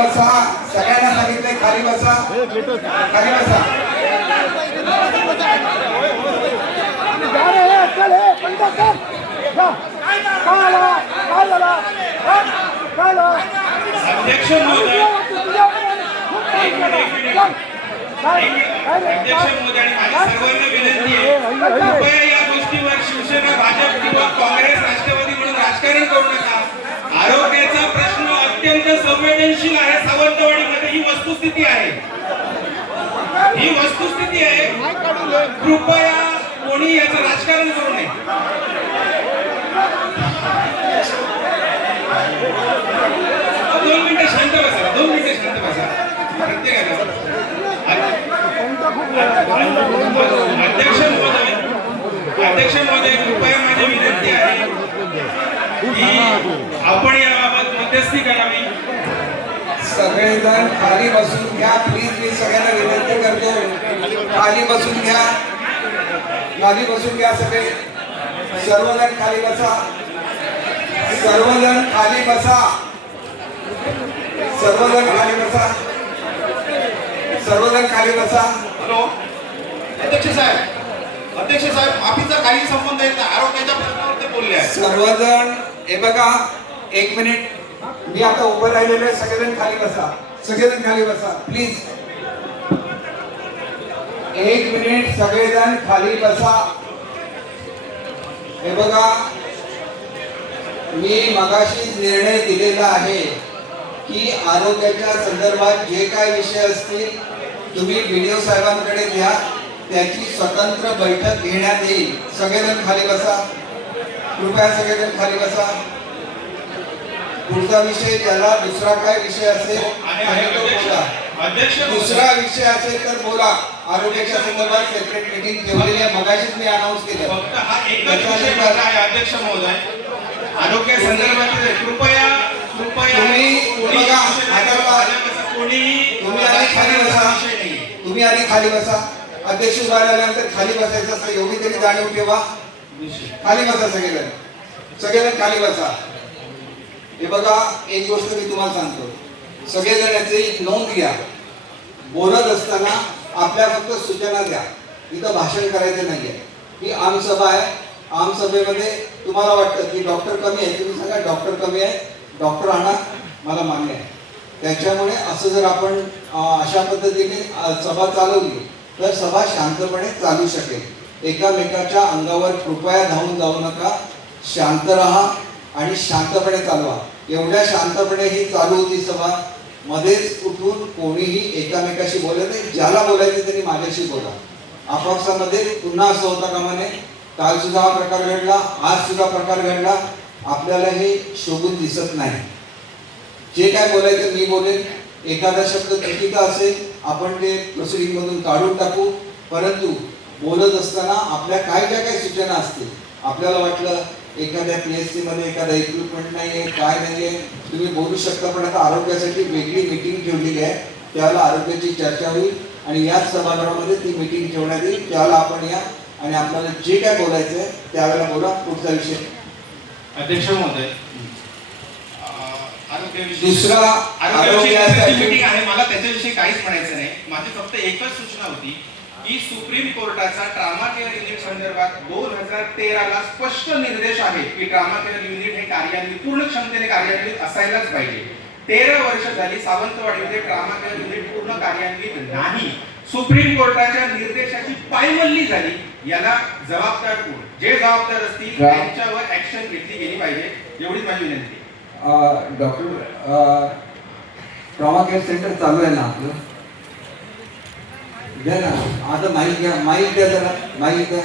बसा. सगळ्यांना सांगितलंय खाली बसा, खाली बसा. अध्यक्ष महोदय, अध्यक्ष महोदय आणि माझी सर्वांना विनंती आहे, कृपया या गोष्टीवर शिवसेना, भाजप किंवा काँग्रेस, राष्ट्रवादी म्हणून राजकारण करू नका. आरोग्याचा प्रश्न अत्यंत संवेदनशील आहे. सावंतवाडीमध्ये ही वस्तुस्थिती आहे, ही वस्तुस्थिती आहे. कृपया कोणी याचं राजकारण करू नये. दोन मिनिटं शांत बसा, 2 मिनिटं शांत बसा. अध्यक्ष महोदय, कृपया माझी विनंती आहे की आपण याबाबत मध्यस्थी करावी. सगळेजण खाली बसून घ्या प्लीज. मी सगळ्यांना विनंती करतो, खाली बसून घ्या, खाली बसून घ्या. सगळे सर्वजण खाली बसा, सर्वजण खाली बसा, सर्वजण खाली बसा, सर्वजण खाली बसा. हॅलो अध्यक्ष साहेब, अध्यक्ष साहेब, माफीचा काही संबंध येत नाही. आरोग्याच्या प्रश्नावर ते बोलले आहेत. सर्वजण हे बघा, 1 मिनिट. मी आता उभं राहिलेले, सगळेजण खाली बसा, सगळेजण खाली बसा प्लीज. 1 मिनिट, सगळेजण खाली बसा. हे बघा, मी मगाशीच निर्णय दिलेला आहे की आरोग्याच्या संदर्भात जे काय विषय असतील तुम्ही व्हिडिओ साहेबांकडे द्या, त्याची स्वतंत्र बैठक घेण्यात येईल. सगळेजण खाली बसा, कृपया सगळेजण खाली बसा. पुढचा विषय ज्याला दुसरा काय विषय असेल तो बोला. दुसरा विषय असेल तर बोला. आरोग्याच्या संदर्भात सेपरेट मीटिंग ठेवलेली आहे, मगाशीच मी अनाउन्स केलं. फक्त हा एकच विषय आहे अध्यक्ष महोदय, आरोग्य संदर्भात. कृपया तुम्ही आधी खाली बसा, तुम्ही आधी खाली बसा. अध्यक्ष उभा राहिल्यानंतर खाली बसायचं असतं, एवढी तरी जाणीव ठेवा. खाली बसा सगळेजण, सगळेजण खाली बसा. हे बघा, एक गोष्ट मी तुम्हाला सांगतो, सगळेजण याची नोंद घ्या. बोलत असताना आपल्या फक्त सूचना द्या. इथं भाषण करायचं नाहीये. ही आमसभा आहे. आमसभेमध्ये तुम्हाला वाटतं की डॉक्टर कमी आहे, तुम्ही सांगा डॉक्टर कमी आहे, डॉक्टर आणा, मला मान्य आहे. त्याच्यामुळे असं जर आपण अशा पद्धतीने सभा चालवली तर सभा शांतपणे चालू शकेल. एकामेकाच्या अंगावर कृपया धावून जाऊ नका. शांत राहा आणि शांतपणे चालवा. एवढ्या शांतपणे ही चालू होती सभा. मध्येच उठून कोणीही एकामेकाशी बोलत नाही. ज्याला बोलायचं त्यांनी माझ्याशी बोला. आपापसामध्ये पुन्हा असं होता कामा नये. काल सुद्धा हा प्रकार घडला, आज सुद्धा प्रकार घडला. आपल्याला हे शोभून दिसत नाही. जे काय बोलायचं मी बोलेन. एखादा शब्द चुकीचा असेल आपण ते प्रोसिडिंग मधून काढून टाकू. परंतु बोलत असताना आपल्या काय ज्या काही सूचना असतील, आपल्याला वाटलं एखाद्या PSC मध्ये एखादा इक्विपमेंट नाहीये, काय नाहीये, तुम्ही बोलू शकता. पण आता आरोग्यासाठी वेगळी मीटिंग ठेवलेली आहे, त्याला आरोग्याची चर्चा होईल आणि याच सभागृहामध्ये ती मीटिंग ठेवण्यात येईल. त्याला आपण या आणि आपल्याला जे काय बोलायचंय त्यावेळेला बोला. पुढचा विषय अध्यक्ष महोदय, दुसरा आरोग्याची मीटिंग आहे, मला त्याच्याविषयी काहीच म्हणायचं नाही. माझी फक्त एकच सूचना होती की सुप्रीम कोर्टाचा ट्रामा केअर युनिट संदर्भात 2013 ला स्पष्ट निर्देश आहे की ट्रामा केअर युनिट हे कार्यान्वित, पूर्ण क्षमतेने कार्यान्वित असायलाच पाहिजे. 13 वर्ष झाली सावंतवाडीमध्ये ट्रामा केअर युनिट पूर्ण कार्यान्वित नाही. सुप्रीम कोर्टाच्या निर्देशाची पायमल्ली झाली. याला जबाबदार कोण? जे जबाबदार असतील त्यांच्यावर ऍक्शन घेतली गेली पाहिजे, एवढीच माझी विनंती. डॉक्टर, ट्रॉमा केअर सेंटर चालू आहे ना आपलं? घ्या ना आता, माईक घ्या, माईक द्या जरा, माईक द्या.